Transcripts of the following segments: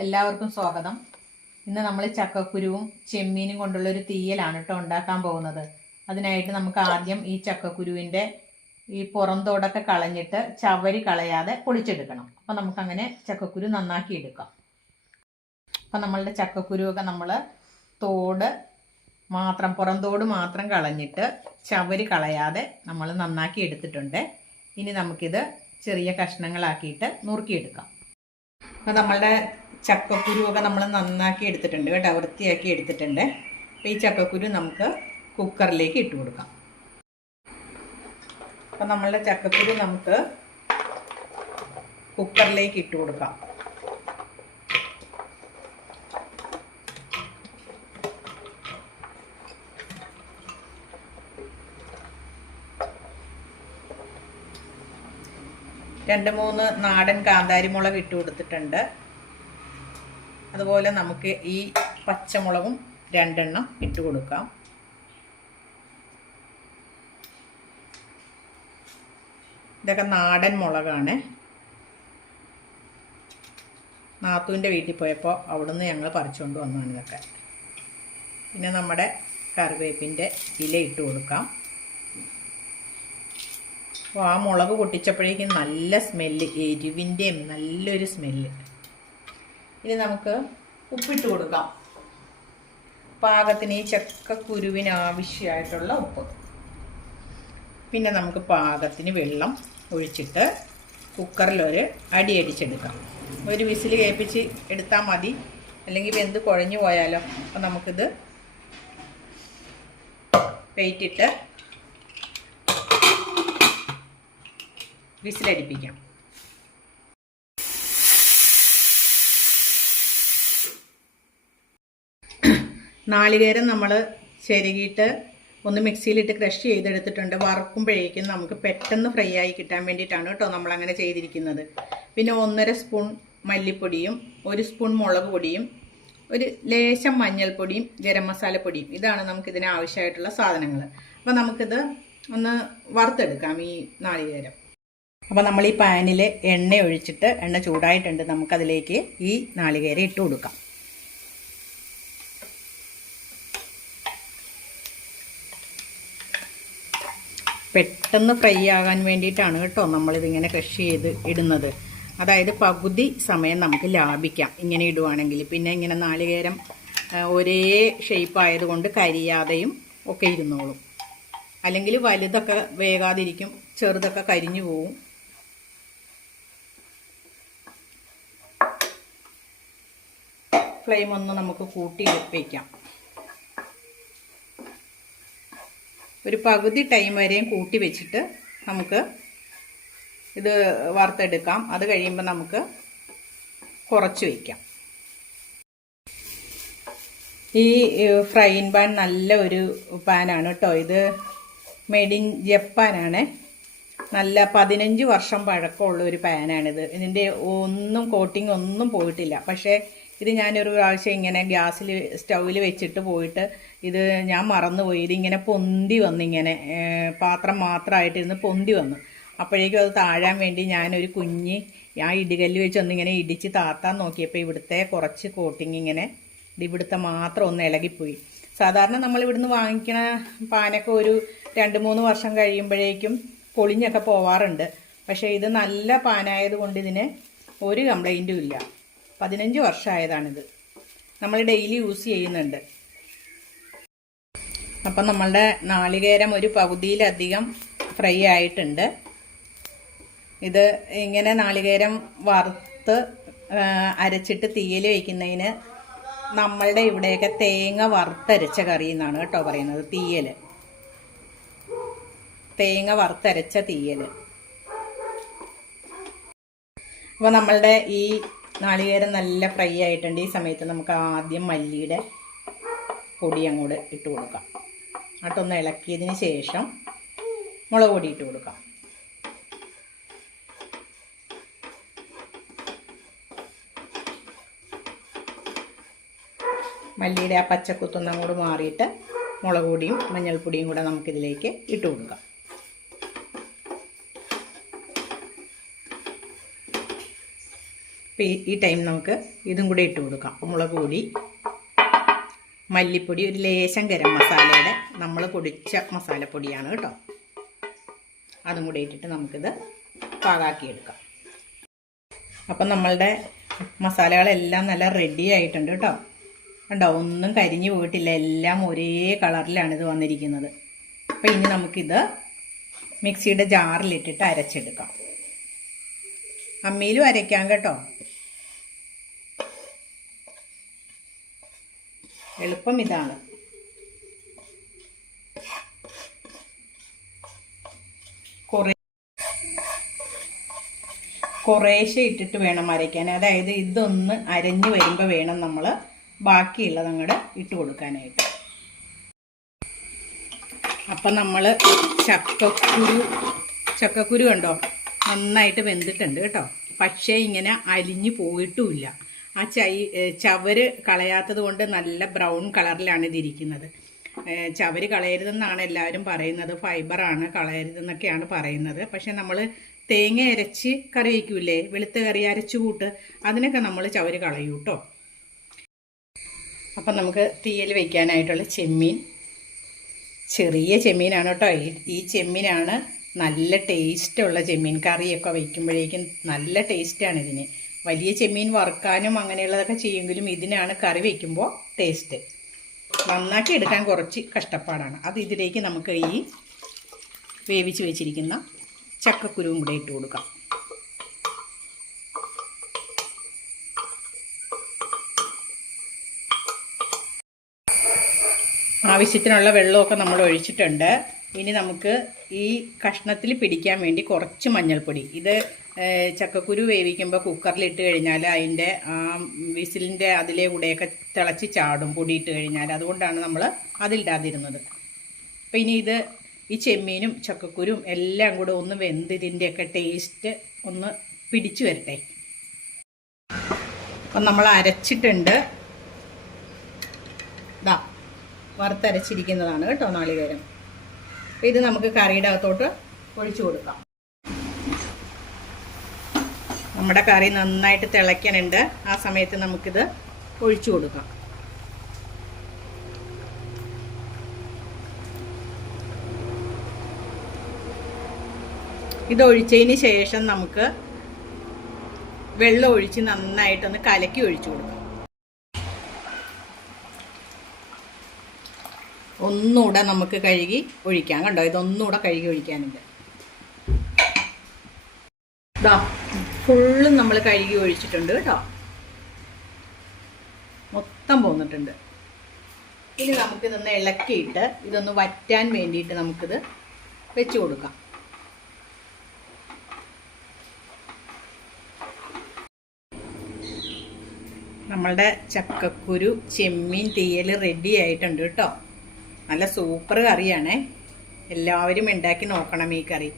എല്ലാവർക്കും സ്വാഗതം. ഇന്ന് നമ്മൾ ചക്കക്കുരുവും ചെമ്മീനും കൊണ്ടുള്ള ഒരു തീയലാണ് കേട്ടോ ഉണ്ടാക്കാൻ പോകുന്നത്. അതിനായിട്ട് നമുക്ക് ആദ്യം ഈ ചക്കക്കുരുവിൻ്റെ ഈ പുറന്തോടൊക്കെ കളഞ്ഞിട്ട് ചവരി കളയാതെ പൊളിച്ചെടുക്കണം. അപ്പം നമുക്കങ്ങനെ ചക്കക്കുരു നന്നാക്കി എടുക്കാം. അപ്പം നമ്മളുടെ ചക്കക്കുരുവൊക്കെ നമ്മൾ തോട് മാത്രം പുറന്തോട് മാത്രം കളഞ്ഞിട്ട് ചവരി കളയാതെ നമ്മൾ നന്നാക്കി എടുത്തിട്ടുണ്ട്. ഇനി നമുക്കിത് ചെറിയ കഷ്ണങ്ങളാക്കിയിട്ട് നുറുക്കിയെടുക്കാം. അപ്പോൾ നമ്മളുടെ ചക്കക്കുരുവൊക്കെ നമ്മൾ നന്നാക്കി എടുത്തിട്ടുണ്ട് കേട്ടോ, വൃത്തിയാക്കി എടുത്തിട്ടുണ്ട്. അപ്പോൾ ഈ ചക്കക്കുരു നമുക്ക് കുക്കറിലേക്ക് ഇട്ട് കൊടുക്കാം. അപ്പോൾ നമ്മളുടെ ചക്കക്കുരു നമുക്ക് കുക്കറിലേക്ക് ഇട്ട് കൊടുക്കാം. രണ്ട് മൂന്ന് നാടൻ കാന്താരിമുളക് ഇട്ട് കൊടുത്തിട്ടുണ്ട്. അതുപോലെ നമുക്ക് ഈ പച്ചമുളകും 2 എണ്ണം ഇട്ട് കൊടുക്കാം. ഇതൊക്കെ നാടൻ മുളകാണ്. നാത്തൂൻ്റെ വീട്ടിൽ പോയപ്പോൾ അവിടുന്ന് ഞങ്ങൾ പറിച്ചുകൊണ്ട് വന്നതാണ് ഇതൊക്കെ. പിന്നെ നമ്മുടെ കറിവേപ്പിൻ്റെ ഇല ഇട്ട് കൊടുക്കാം. അപ്പോൾ ആ മുളക് പൊട്ടിച്ചപ്പോഴേക്കും നല്ല സ്മെല്ല്, എരിവിൻ്റെയും നല്ലൊരു സ്മെല്ല്. ഇനി നമുക്ക് ഉപ്പിട്ട് കൊടുക്കാം. പാകത്തിന് ഈ ചക്കക്കുരുവിന് ആവശ്യമായിട്ടുള്ള ഉപ്പ്. പിന്നെ നമുക്ക് പാകത്തിന് വെള്ളം ഒഴിച്ചിട്ട് കുക്കറിലൊരു അടിച്ചെടുക്കാം. ഒരു വിസിൽ കേൾപ്പിച്ച് എടുത്താൽ മതി, അല്ലെങ്കിൽ വെന്ത് കുഴഞ്ഞു പോയാലോ. അപ്പോൾ നമുക്കിത് വെയിറ്റിട്ട് വിസിലടിപ്പിക്കാം. നാളികേരം നമ്മൾ ചിരകിയിട്ട് ഒന്ന് മിക്സിയിലിട്ട് ക്രഷ് ചെയ്തെടുത്തിട്ടുണ്ട്. വറുക്കുമ്പോഴേക്കും നമുക്ക് പെട്ടെന്ന് ഫ്രൈ ആയി കിട്ടാൻ വേണ്ടിയിട്ടാണ് കേട്ടോ നമ്മളങ്ങനെ ചെയ്തിരിക്കുന്നത്. പിന്നെ 1.5 സ്പൂൺ മല്ലിപ്പൊടിയും 1 സ്പൂൺ മുളക് പൊടിയും ഒരു ലേശം മഞ്ഞൾപ്പൊടിയും ഗരം മസാലപ്പൊടിയും, ഇതാണ് നമുക്കിതിന് ആവശ്യമായിട്ടുള്ള സാധനങ്ങൾ. അപ്പോൾ നമുക്കിത് ഒന്ന് വറുത്തെടുക്കാം ഈ നാളികേരം. അപ്പോൾ നമ്മൾ ഈ പാനിൽ എണ്ണ ഒഴിച്ചിട്ട്, എണ്ണ ചൂടായിട്ടുണ്ട്, നമുക്കതിലേക്ക് ഈ നാളികേരം ഇട്ട് കൊടുക്കാം. പെട്ടെന്ന് ഫ്രൈ ആകാൻ വേണ്ടിയിട്ടാണ് കേട്ടോ നമ്മളിതിങ്ങനെ ക്രഷ് ചെയ്ത് ഇടുന്നത്. അതായത് പകുതി സമയം നമുക്ക് ലാഭിക്കാം ഇങ്ങനെ ഇടുവാണെങ്കിൽ. പിന്നെ ഇങ്ങനെ നാളികേരം ഒരേ ഷേപ്പ് ആയതുകൊണ്ട് കരിയാതെയും ഒക്കെ ഇരുന്നോളും. അല്ലെങ്കിൽ വലുതൊക്കെ വേകാതിരിക്കും, ചെറുതൊക്കെ കരിഞ്ഞു പോവും. ഫ്ലെയിം ഒന്ന് നമുക്ക് കൂട്ടി വയ്ക്കാം. ഒരു പകുതി ടൈം വരെയും കൂട്ടി വെച്ചിട്ട് നമുക്ക് ഇത് വറുത്തെടുക്കാം. അത് കഴിയുമ്പോൾ നമുക്ക് കുറച്ച് വയ്ക്കാം. ഈ ഫ്രൈയിങ് പാൻ നല്ല ഒരു പാനാണ് കേട്ടോ. ഇത് മെയ്ഡ് ഇൻ ജപ്പാനാണ്. നല്ല 15 വർഷം പഴക്കമുള്ള ഒരു പാനാണിത്. ഇതിൻ്റെ ഒന്നും കോട്ടിങ് ഒന്നും പോയിട്ടില്ല. പക്ഷേ ഇത് ഞാനൊരു പ്രാവശ്യം ഇങ്ങനെ സ്റ്റൗവിൽ വെച്ചിട്ട് പോയിട്ട് ഇത് ഞാൻ മറന്നുപോയി. ഇതിങ്ങനെ പൊന്തി വന്നിങ്ങനെ പാത്രം മാത്രമായിട്ടിരുന്ന് പൊന്തി വന്നു. അപ്പോഴേക്കും അത് താഴാൻ വേണ്ടി ഞാനൊരു കുഞ്ഞ് ആ ഇടികല്ല് വെച്ച് ഒന്നിങ്ങനെ ഇടിച്ച് താത്താൻ നോക്കിയപ്പോൾ ഇവിടുത്തെ കുറച്ച് കോട്ടിങ് ഇങ്ങനെ ഇവിടുത്തെ മാത്രം ഒന്ന് ഇളകിപ്പോയി. സാധാരണ നമ്മൾ ഇവിടുന്ന് വാങ്ങിക്കണ പാനൊക്കെ ഒരു 2-3 വർഷം കഴിയുമ്പോഴേക്കും പൊളിഞ്ഞൊക്കെ പോവാറുണ്ട്. പക്ഷേ ഇത് നല്ല പാനായതുകൊണ്ട് ഇതിന് ഒരു കംപ്ലൈൻറ്റും ഇല്ല. 15 വർഷമായതാണിത്. നമ്മൾ ഡെയിലി യൂസ് ചെയ്യുന്നുണ്ട്. അപ്പം നമ്മളുടെ നാളികേരം ഒരു പകുതിയിലധികം ഫ്രൈ ആയിട്ടുണ്ട്. ഇത് ഇങ്ങനെ നാളികേരം വറുത്ത് അരച്ചിട്ട് തീയിൽ വയ്ക്കുന്നതിന് നമ്മളുടെ ഇവിടെയൊക്കെ തേങ്ങ വറുത്തരച്ച കറി എന്നാണ് കേട്ടോ പറയുന്നത്. തേങ്ങ വറുത്തരച്ച തീയൽ. അപ്പോൾ നമ്മളുടെ ഈ നാളികേരം നല്ല ഫ്രൈ ആയിട്ടുണ്ട്. ഈ സമയത്ത് നമുക്ക് ആദ്യം മല്ലിയുടെ പൊടി അങ്ങോട്ട് ഇട്ട് കൊടുക്കാം. എന്നിട്ടൊന്ന് ഇളക്കിയതിന് ശേഷം മുളക് പൊടി ഇട്ട് കൊടുക്കാം. മല്ലിയുടെ ആ പച്ചക്കുത്തൊന്നും കൂടെ മാറിയിട്ട് മുളക് പൊടിയും മഞ്ഞൾപ്പൊടിയും കൂടെ നമുക്കിതിലേക്ക് ഇട്ട് കൊടുക്കാം. അപ്പോൾ ഈ ടൈം നമുക്ക് ഇതും കൂടെ ഇട്ട് കൊടുക്കാം. മുളക് പൊടി, മല്ലിപ്പൊടി, ഒരു ലേശം ഗരം മസാലയുടെ നമ്മൾ പൊടിച്ച മസാലപ്പൊടിയാണ് കേട്ടോ. അതും കൂടെ ഇട്ടിട്ട് നമുക്കിത് പാകാക്കിയെടുക്കാം. അപ്പം നമ്മളുടെ മസാലകളെല്ലാം നല്ല റെഡി ആയിട്ടുണ്ട് കേട്ടോ. കണ്ടോ, ഒന്നും കരിഞ്ഞു പോയിട്ടില്ല, എല്ലാം ഒരേ കളറിലാണ് ഇത് വന്നിരിക്കുന്നത്. അപ്പം ഇനി നമുക്കിത് മിക്സിയുടെ ജാറിലിട്ടിട്ട് അരച്ചെടുക്കാം. അമ്മിയിലും അരയ്ക്കാം കേട്ടോ, എളുപ്പം ഇതാണ്. കുറേശ്ശെ ഇട്ടിട്ട് വേണം അരയ്ക്കാൻ. അതായത് ഇതൊന്ന് അരഞ്ഞു വരുമ്പോൾ വേണം നമ്മൾ ബാക്കിയുള്ളത് അങ്ങോട്ട് ഇട്ട് കൊടുക്കാനായിട്ട്. അപ്പം നമ്മൾ ചക്കക്കുരു കണ്ടോ നന്നായിട്ട് വെന്തിട്ടുണ്ട് കേട്ടോ. പക്ഷേ ഇങ്ങനെ അലിഞ്ഞു പോയിട്ടുമില്ല. ആ ചവര് കളയാത്തത് കൊണ്ട് നല്ല ബ്രൗൺ കളറിലാണ് ഇതിരിക്കുന്നത്. ചവര് കളയരുതെന്നാണ് എല്ലാവരും പറയുന്നത്, ഫൈബറാണ്, കളയരുതെന്നൊക്കെയാണ് പറയുന്നത്. പക്ഷെ നമ്മൾ തേങ്ങ അരച്ച് കറി വയ്ക്കൂലേ, വെളുത്ത കറി അരച്ചു കൂട്ട്, അതിനൊക്കെ നമ്മൾ ചവര് കളയൂ കേട്ടോ. അപ്പം നമുക്ക് തീയിൽ വയ്ക്കാനായിട്ടുള്ള ചെമ്മീൻ, ചെറിയ ചെമ്മീനാണ് കേട്ടോ. ഈ ചെമ്മീനാണ് നല്ല ടേസ്റ്റുള്ള ചെമ്മീൻ. കറിയൊക്കെ വയ്ക്കുമ്പോഴേക്കും നല്ല ടേസ്റ്റാണ് ഇതിന്. വലിയ ചെമ്മീൻ വറുക്കാനും അങ്ങനെയുള്ളതൊക്കെ ചെയ്യുമെങ്കിലും ഇതിനാണ് കറി വയ്ക്കുമ്പോൾ ടേസ്റ്റ്. നന്നാക്കി എടുക്കാൻ കുറച്ച് കഷ്ടപ്പാടാണ്. അത് ഇതിലേക്ക് നമുക്ക് ഈ വേവിച്ച് വെച്ചിരിക്കുന്ന ചക്കക്കുരുവും കൂടെ ഇട്ട് കൊടുക്കാം. ആവശ്യത്തിനുള്ള വെള്ളമൊക്കെ നമ്മൾ ഒഴിച്ചിട്ടുണ്ട്. ഇനി നമുക്ക് ഈ കഷ്ണത്തിൽ പിടിക്കാൻ വേണ്ടി കുറച്ച് മഞ്ഞൾപ്പൊടി, ഇത് ചക്കക്കുരു വേവിക്കുമ്പോൾ കുക്കറിലിട്ട് കഴിഞ്ഞാൽ അതിൻ്റെ വിസിലിൻ്റെ അതിലെ കൂടെയൊക്കെ തിളച്ച് ചാടും പൊടിയിട്ട് കഴിഞ്ഞാൽ. അതുകൊണ്ടാണ് നമ്മൾ അതിലിടാതിരുന്നത്. അപ്പോൾ ഇനി ഈ ചെമ്മീനും ചക്കക്കുരും എല്ലാം കൂടെ ഒന്ന് വെന്ത് ഇതിൻ്റെയൊക്കെ ടേസ്റ്റ് ഒന്ന് പിടിച്ചു വരട്ടെ. അപ്പം നമ്മൾ അരച്ചിട്ടുണ്ട്, ഇതാ വറുത്തരച്ചിരിക്കുന്നതാണ് കേട്ടോ നാളികേരം. അപ്പം ഇത് നമുക്ക് കറിയുടെ അകത്തോട്ട് ഒഴിച്ചു കൊടുക്കാം. നമ്മുടെ കറി നന്നായിട്ട് തിളയ്ക്കാനുണ്ട്. ആ സമയത്ത് നമുക്കിത് ഒഴിച്ചു കൊടുക്കാം. ഇതൊഴിച്ചതിന് ശേഷം നമുക്ക് വെള്ളം ഒഴിച്ച് നന്നായിട്ടൊന്ന് കലക്കി ഒഴിച്ചു കൊടുക്കാം. ഒന്നുകൂടെ നമുക്ക് കഴുകി ഒഴിക്കാം. കണ്ടോ, ഇതൊന്നുകൂടെ കഴുകി ഒഴിക്കാനുണ്ട്. ഇതാ ഫുള്ളും നമ്മൾ കഴുകി ഒഴിച്ചിട്ടുണ്ട് കേട്ടോ, മൊത്തം പോന്നിട്ടുണ്ട്. ഇനി നമുക്കിതൊന്ന് ഇളക്കിയിട്ട് ഇതൊന്ന് വറ്റാൻ വേണ്ടിയിട്ട് നമുക്കിത് വെച്ച് കൊടുക്കാം. നമ്മളുടെ ചക്കക്കുരു ചെമ്മീൻ തീയൽ റെഡി ആയിട്ടുണ്ട് കേട്ടോ. നല്ല സൂപ്പർ കറിയാണേ. എല്ലാവരും ഉണ്ടാക്കി നോക്കണം ഈ കറി.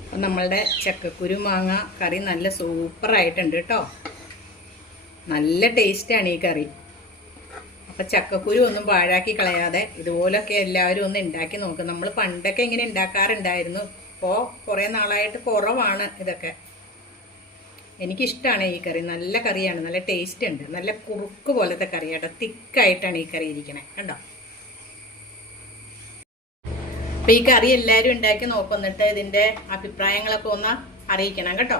അപ്പം നമ്മളുടെ ചക്കക്കുരു മാങ്ങ കറി നല്ല സൂപ്പറായിട്ടുണ്ട് കേട്ടോ. നല്ല ടേസ്റ്റാണ് ഈ കറി. അപ്പം ചക്കക്കുരു ഒന്നും പാഴാക്കി കളയാതെ ഇതുപോലൊക്കെ എല്ലാവരും ഒന്ന് ഉണ്ടാക്കി നോക്കും. നമ്മൾ പണ്ടൊക്കെ ഇങ്ങനെ ഉണ്ടാക്കാറുണ്ടായിരുന്നു. ഇപ്പോൾ കുറേ നാളായിട്ട് കുറവാണ് ഇതൊക്കെ. എനിക്കിഷ്ടമാണ് ഈ കറി. നല്ല കറിയാണ്, നല്ല ടേസ്റ്റ് ഉണ്ട്. നല്ല കുറുക്ക് പോലത്തെ കറിയാട്ടോ, തിക്കായിട്ടാണ് ഈ കറി ഇരിക്കണേ കണ്ടോ. അപ്പം ഈ കറി എല്ലാവരും ഉണ്ടാക്കി നോക്കുന്നിട്ട് ഇതിൻ്റെ അഭിപ്രായങ്ങളൊക്കെ ഒന്ന് അറിയിക്കണം കേട്ടോ.